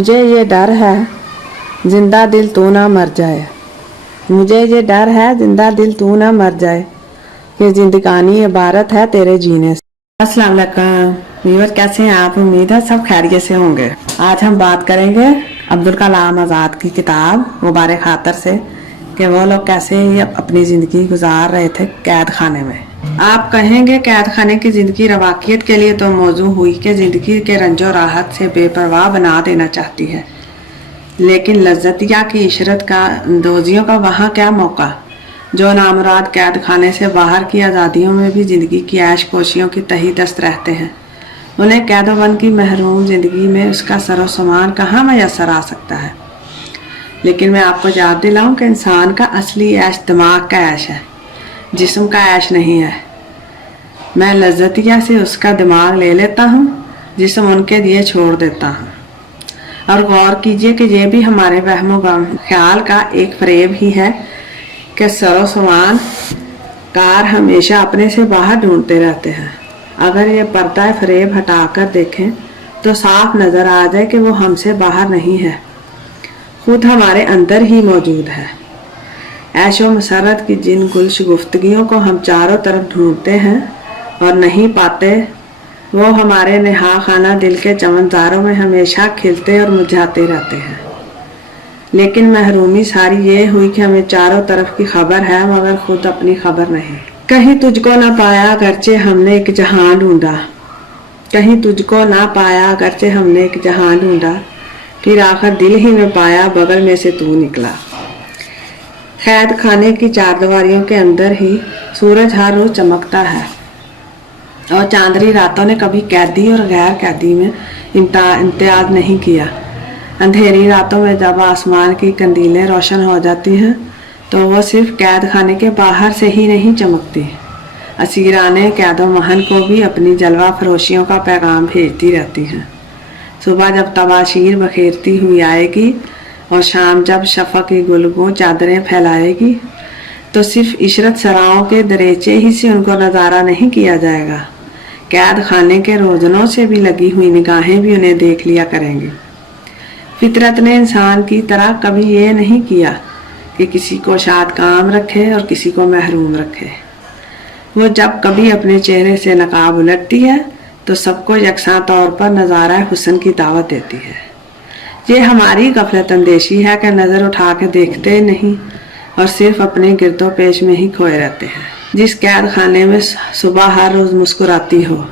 मुझे ये डर है जिंदा दिल तू ना मर जाए। मुझे ये डर है जिंदा दिल तू ना मर जाए कि जिंदगानी इबारत है तेरे जीने से। अस्सलाम वालेकुम व्यूअर, कैसे हैं आप? उम्मीद है सब खैरियत से होंगे। आज हम बात करेंगे अब्दुल कलाम आज़ाद की किताब मुबारक खातर से कि वो लोग कैसे अपनी ज़िंदगी गुजार रहे थे कैद खाने में। आप कहेंगे कैद खाने की ज़िंदगी रवाकियत के लिए तो मौजू हुई कि ज़िंदगी के रंजो राहत से बेपरवाह बना देना चाहती है, लेकिन लज्जतिया की इशरत का दोजियों का वहाँ क्या मौका। जो नामुराद कैद खाने से बाहर की आज़ादियों में भी ज़िंदगी की ऐश कोशियों की तही दस्त रहते हैं, उन्हें कैदोबंद की महरूम ज़िंदगी में उसका सरो सामान कहाँ मैसर आ सकता है। लेकिन मैं आपको याद दिलाऊं कि इंसान का असली ऐश दिमाग का ऐश है, जिस्म का ऐश नहीं है। मैं लज्जतिया से उसका दिमाग ले लेता हूँ, जिस्म उनके लिए छोड़ देता हूँ। और गौर कीजिए कि ये भी हमारे वहमो ख्याल का एक फरेब ही है कि सरो सामान कार हमेशा अपने से बाहर ढूंढते रहते हैं। अगर ये पर्दा फरेब हटाकर देखें तो साफ नज़र आ जाए कि वो हमसे बाहर नहीं है, खुद हमारे अंदर ही मौजूद है। ऐशो मसरत की जिन गुफ्तगियों को हम चारों तरफ ढूंढते हैं और नहीं पाते, वो हमारे नेहा खाना दिल के चमनजारों में हमेशा खिलते और मुरझाते रहते हैं। लेकिन महरूमी सारी ये हुई कि हमें चारों तरफ की खबर है मगर खुद अपनी खबर नहीं। कहीं तुझको ना पाया अगरचे हमने एक जहां ढूंढा, कहीं तुझको ना पाया अगरचे हमने एक जहां ढूंढा, फिर आखिर दिल ही में पाया बगल में से तू निकला। कैद खाने की चारदीवारियों के अंदर ही सूरज हर रोज चमकता है और चांदनी रातों ने कभी कैदी और गैर कैदी में इम्तियाज नहीं किया। अंधेरी रातों में जब आसमान की कंदीलें रोशन हो जाती हैं तो वो सिर्फ कैद खाने के बाहर से ही नहीं चमकती, असीराने कैदो महल को भी अपनी जलवा फरोशियों का पैगाम भेजती रहती हैं। सुबह जब तबाशीर बखेरती हुई आएगी और शाम जब शफक की गुलगू चादरें फैलाएगी तो सिर्फ इशरत सराओं के दरेचे ही से उनको नज़ारा नहीं किया जाएगा, कैद खाने के रोजनों से भी लगी हुई निगाहें भी उन्हें देख लिया करेंगी। फितरत ने इंसान की तरह कभी ये नहीं किया कि किसी को शाद काम रखे और किसी को महरूम रखे। वो जब कभी अपने चेहरे से नकाब उलटती है तो सबको यकसा तौर पर नज़ारा हुस्न की दावत देती है। ये हमारी गफलत अंदेशी है कि नज़र उठा के देखते नहीं और सिर्फ अपने गिरदो पेश में ही खोए रहते हैं। जिस कैद खाने में सुबह हर रोज़ मुस्कुराती हो,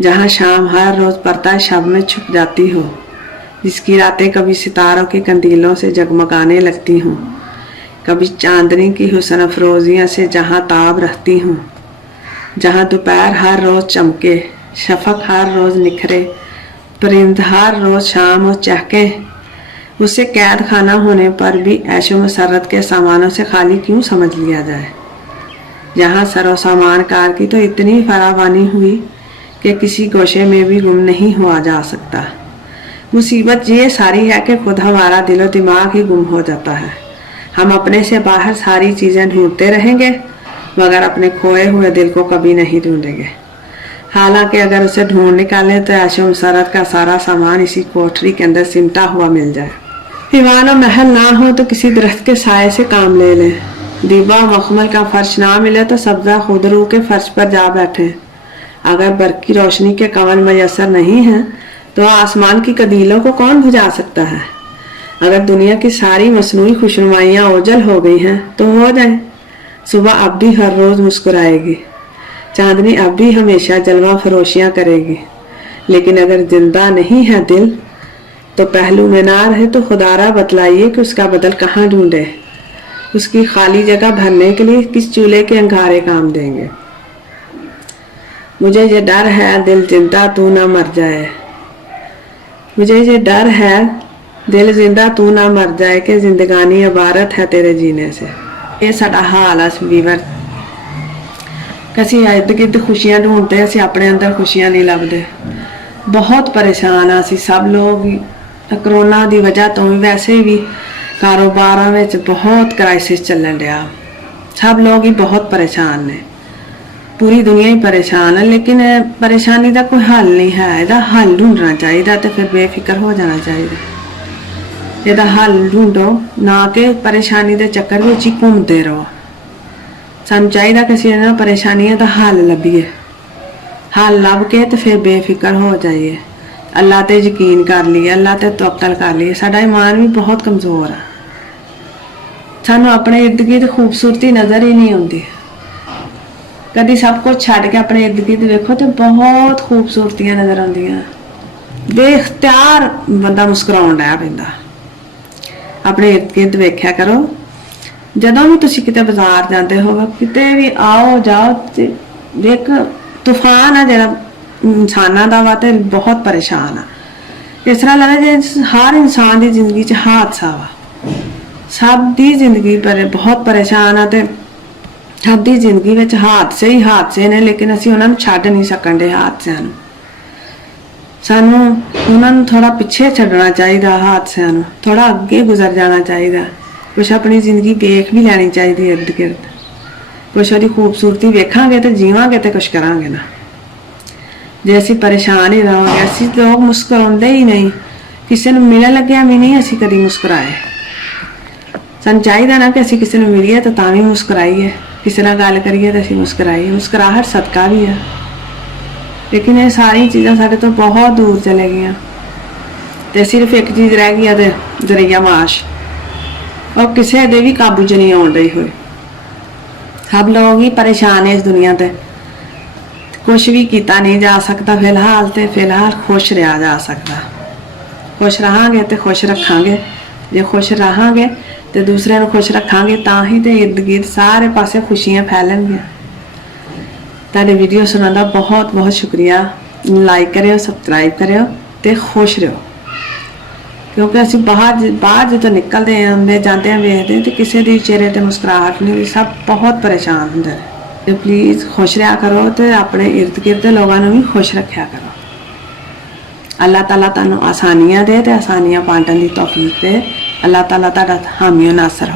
जहाँ शाम हर रोज़ पर्दा शब में छुप जाती हो, जिसकी रातें कभी सितारों की कंदीलों से जगमगाने लगती हूँ, कभी चांदनी की हुस्न अफरोजियाँ से जहाँ ताब रखती हूँ, जहाँ दोपहर हर रोज़ चमके, शफक हर रोज़ निखरे, परिंद हर रोज़ शाम और चहके, उसे कैद खाना होने पर भी ऐशो मसरत के सामानों से खाली क्यों समझ लिया जाए। यहाँ सरो सामान कार की तो इतनी फरावानी हुई कि किसी गोशे में भी गुम नहीं हुआ जा सकता। मुसीबत ये सारी है कि खुद हमारा दिलो दिमाग ही गुम हो जाता है। हम अपने से बाहर सारी चीज़ें ढूंढते रहेंगे मगर अपने खोए हुए दिल को कभी नहीं ढूंढेंगे। हालांकि अगर उसे ढूंढ निकालें तो ऐशो मसरत का सारा सामान इसी कोठरी के अंदर सिमटा हुआ मिल जाए। दीवान और महल ना हो तो किसी दरख्त के साए से काम ले लें। दीबा मखमल का फर्श ना मिले तो सब्जा खुदरू के फर्श पर जा बैठे। अगर बरकी रोशनी के कमल मैसर नहीं है तो आसमान की कंदीलों को कौन बुझा सकता है। अगर दुनिया की सारी मसनूई खुशनुमाइयाँ ओझल हो गई हैं तो हो जाए। सुबह अब भी हर रोज़ मुस्कुराएगी, चांदनी अब भी हमेशा जलवा फरोशियाँ करेगी। लेकिन अगर जिंदा नहीं है दिल तो पहलू में ना रहे तो खुदारा बतलाइए कि उसका बदल कहाँ ढूंढे। उसकी खाली जगह भरने के लिए किस चूल्हे के अंगारे काम देंगे। मुझे ये डर है दिल जिंदा तू ना मर जाए, मुझे ये डर है दिल जिंदा तू ना मर जाए कि जिंदगानी इबारत है तेरे जीने से। ये साडा हाल है वीवर। कसी इर्द गिर्द खुशियां ढूंढते असी अपने अंदर खुशियां नहीं लभदे। बहुत परेशान आ असी सब लोग। करोना की वजह तो भी वैसे भी कारोबार में बहुत क्राइसिस चलन रहा। सब लोग ही बहुत परेशान ने, पूरी दुनिया ही परेशान है। लेकिन परेशानी का कोई हल नहीं है, इसका हल ढूंढना चाहिए तो फिर बेफिक्र हो जाना चाहिए। ਇਹਦਾ ਹੱਲ ਢੂੰਡੋ, ਨਾ ਕਿ ਪਰੇਸ਼ਾਨੀ ਦੇ ਚੱਕਰ ਵਿੱਚ ਹੀ ਘੁੰਮਦੇ ਰਹੋ। ਸਾਨੂੰ ਚਾਹੀਦਾ ਕਿ ਅਸੀਂ ਇਹਨਾਂ ਪਰੇਸ਼ਾਨੀਆਂ ਦਾ ਹੱਲ ਲੱਭੀਏ, ਹੱਲ ਲੱਭ ਕੇ ਤੇ ਫਿਰ ਬੇਫਿਕਰ ਹੋ ਜਾਈਏ, ਅੱਲਾਹ ਤੇ ਯਕੀਨ ਕਰ ਲਈਏ, ਅੱਲਾਹ ਤੇ ਤਵੱਕਲ ਕਰ ਲਈਏ। ਸਾਡਾ ਈਮਾਨ ਵੀ ਬਹੁਤ ਕਮਜ਼ੋਰ ਆ, ਸਾਨੂੰ ਆਪਣੇ ਇਰਦ ਗਿਰਦ ਖੂਬਸੂਰਤੀ ਨਜ਼ਰ ਹੀ ਨਹੀਂ ਆਉਂਦੀ। ਕਦੀ ਸਭ ਕੁਝ ਛੱਡ ਕੇ ਆਪਣੇ ਇਰਦ ਗਿਰਦ ਵੇਖੋ ਤੇ ਬਹੁਤ ਖੂਬਸੂਰਤੀਆਂ ਨਜ਼ਰ ਆਉਂਦੀਆਂ। ਬੇਖਤਿਆਰ ਬੰਦਾ ਮੁਸਕਰਾਉਣ ਲੱਗ ਪੈਂਦਾ। ਆਪਣੇ ਇਰਦ ਗਿਰਦ ਵੇਖਿਆ ਕਰੋ। ਜਦੋਂ ਵੀ ਤੁਸੀਂ ਕਿਤੇ ਬਾਜ਼ਾਰ ਜਾਂਦੇ ਹੋ, ਕਿਤੇ ਵੀ ਆਓ ਜਾਓ ਤੇ ਇੱਕ ਤੂਫਾਨ ਆ ਜਿਹੜਾ ਇਨਸਾਨਾਂ ਦਾ ਵਾ ਤੇ ਬਹੁਤ ਪਰੇਸ਼ਾਨ ਆ। ਇਸ ਤਰ੍ਹਾਂ ਲੱਗਦਾ ਜੇ ਹਰ ਇਨਸਾਨ ਦੀ ਜ਼ਿੰਦਗੀ 'ਚ ਹਾਦਸਾ ਵਾ। ਸਭ ਦੀ ਜ਼ਿੰਦਗੀ ਪਰ ਬਹੁਤ ਪਰੇਸ਼ਾਨ ਆ ਤੇ ਸਭ ਦੀ ਜ਼ਿੰਦਗੀ ਵਿੱਚ ਹਾਦਸੇ ਹੀ ਹਾਦਸੇ ਨੇ, ਲੇਕਿਨ ਅਸੀਂ ਉਹਨਾਂ ਨੂੰ ਛੱਡ ਨਹੀਂ ਸਕਣ ਦੇ ਹਾਦਸਿਆਂ ਨੂੰ। ਸਾਨੂੰ ਉਹਨਾਂ ਨੂੰ ਥੋੜਾ ਪਿੱਛੇ ਛੱਡਣਾ ਚਾਹੀਦਾ, ਹਾਦਸਿਆਂ ਨੂੰ ਥੋੜਾ ਅੱਗੇ ਗੁਜ਼ਰ ਜਾਣਾ ਚਾਹੀਦਾ। ਕੁਛ ਆਪਣੀ ਜ਼ਿੰਦਗੀ ਵੇਖ ਵੀ ਲੈਣੀ ਚਾਹੀਦੀ ਇਰਦ ਗਿਰਦ। ਕੁਛ ਉਹਦੀ ਖੂਬਸੂਰਤੀ ਵੇਖਾਂਗੇ ਤੇ ਜੀਵਾਂਗੇ ਤੇ ਕੁਛ ਕਰਾਂਗੇ ਨਾ। ਜੇ ਅਸੀਂ ਪਰੇਸ਼ਾਨ ਹੀ ਰਹਾਂਗੇ, ਅਸੀਂ ਲੋਕ ਮੁਸਕਰਾਉਂਦੇ ਹੀ ਨਹੀਂ, ਕਿਸੇ ਨੂੰ ਮਿਲਣ ਲੱਗਿਆ ਵੀ ਨਹੀਂ ਅਸੀਂ ਕਦੀ ਮੁਸਕਰਾਏ। ਸਾਨੂੰ ਚਾਹੀਦਾ ਨਾ ਕਿ ਅਸੀਂ ਕਿਸੇ ਨੂੰ ਮਿਲੀਏ ਤਾਂ ਵੀ ਮੁਸਕਰਾਈਏ, ਕਿਸੇ ਨਾਲ ਗੱਲ ਕਰੀਏ ਤਾਂ ਅਸੀਂ ਮੁਸਕਰਾਈਏ। ਮੁਸਕਰਾਹਟ ਸਦਕਾ ਵੀ ਆ, ਲੇਕਿਨ ਇਹ ਸਾਰੀਆਂ ਚੀਜ਼ਾਂ ਸਾਡੇ ਤੋਂ ਬਹੁਤ ਦੂਰ ਚਲੇ ਗਈਆਂ ਤੇ ਸਿਰਫ ਇੱਕ ਚੀਜ਼ ਰਹਿ ਗਈ ਆ ਤੇ ਜ਼ਰੀਆ ਮਾਸ਼। ਉਹ ਕਿਸੇ ਦੇ ਵੀ ਕਾਬੂ 'ਚ ਨਹੀਂ ਆਉਣ ਰਹੀ ਹੋਈ। ਸਭ ਲੋਕ ਹੀ ਪਰੇਸ਼ਾਨ ਹੈ ਇਸ ਦੁਨੀਆ ਤੇ। ਕੁਛ ਵੀ ਕੀਤਾ ਨਹੀਂ ਜਾ ਸਕਦਾ ਫਿਲਹਾਲ, ਤੇ ਫਿਲਹਾਲ ਖੁਸ਼ ਰਿਹਾ ਜਾ ਸਕਦਾ। ਖੁਸ਼ ਰਹਾਂਗੇ ਤੇ ਖੁਸ਼ ਰੱਖਾਂਗੇ। ਜੇ ਖੁਸ਼ ਰਹਾਂਗੇ ਤੇ ਦੂਸਰਿਆਂ ਨੂੰ ਖੁਸ਼ ਰੱਖਾਂਗੇ ਤਾਂ ਹੀ ਤੇ ਇਰਦ ਗਿਰਦ ਸਾਰੇ ਪਾਸੇ ਖੁਸ਼ੀਆਂ ਫੈਲਣਗੀਆਂ। ਤੁਹਾਡੇ ਵੀਡੀਓ ਸੁਣਨ ਦਾ ਬਹੁਤ ਬਹੁਤ ਸ਼ੁਕਰੀਆ। ਲਾਈਕ ਕਰਿਓ, ਸਬਸਕ੍ਰਾਈਬ ਕਰਿਓ ਤੇ ਖੁਸ਼ ਰਹੋ, ਕਿਉਂਕਿ ਅਸੀਂ ਬਾਹਰ ਜਦੋਂ ਨਿਕਲਦੇ ਆਉਂਦੇ ਜਾਂਦੇ ਵੇਖਦੇ ਤੇ ਕਿਸੇ ਦੇ ਚਿਹਰੇ ਤੇ ਮੁਸਕਰਾਹਟ ਨਹੀਂ, ਸਭ ਬਹੁਤ ਪਰੇਸ਼ਾਨ ਹੁੰਦੇ ਨੇ। ਤੇ ਪਲੀਜ਼ ਖੁਸ਼ ਰਿਹਾ ਕਰੋ ਤੇ ਆਪਣੇ ਇਰਦ ਗਿਰਦ ਦੇ ਲੋਕਾਂ ਨੂੰ ਵੀ ਖੁਸ਼ ਰੱਖਿਆ ਕਰੋ। ਅੱਲਾਹ ਤਾਲਾ ਤੁਹਾਨੂੰ ਆਸਾਨੀਆਂ ਦੇ ਤੇ ਆਸਾਨੀਆਂ ਬਾਂਟਣ ਦੀ ਤੌਫੀਕ ਦੇ। ਅੱਲਾਹ ਤਾਲਾ ਤੁਹਾਡਾ ਹਾਮੀ ਨਾਸਰ ਹੋ।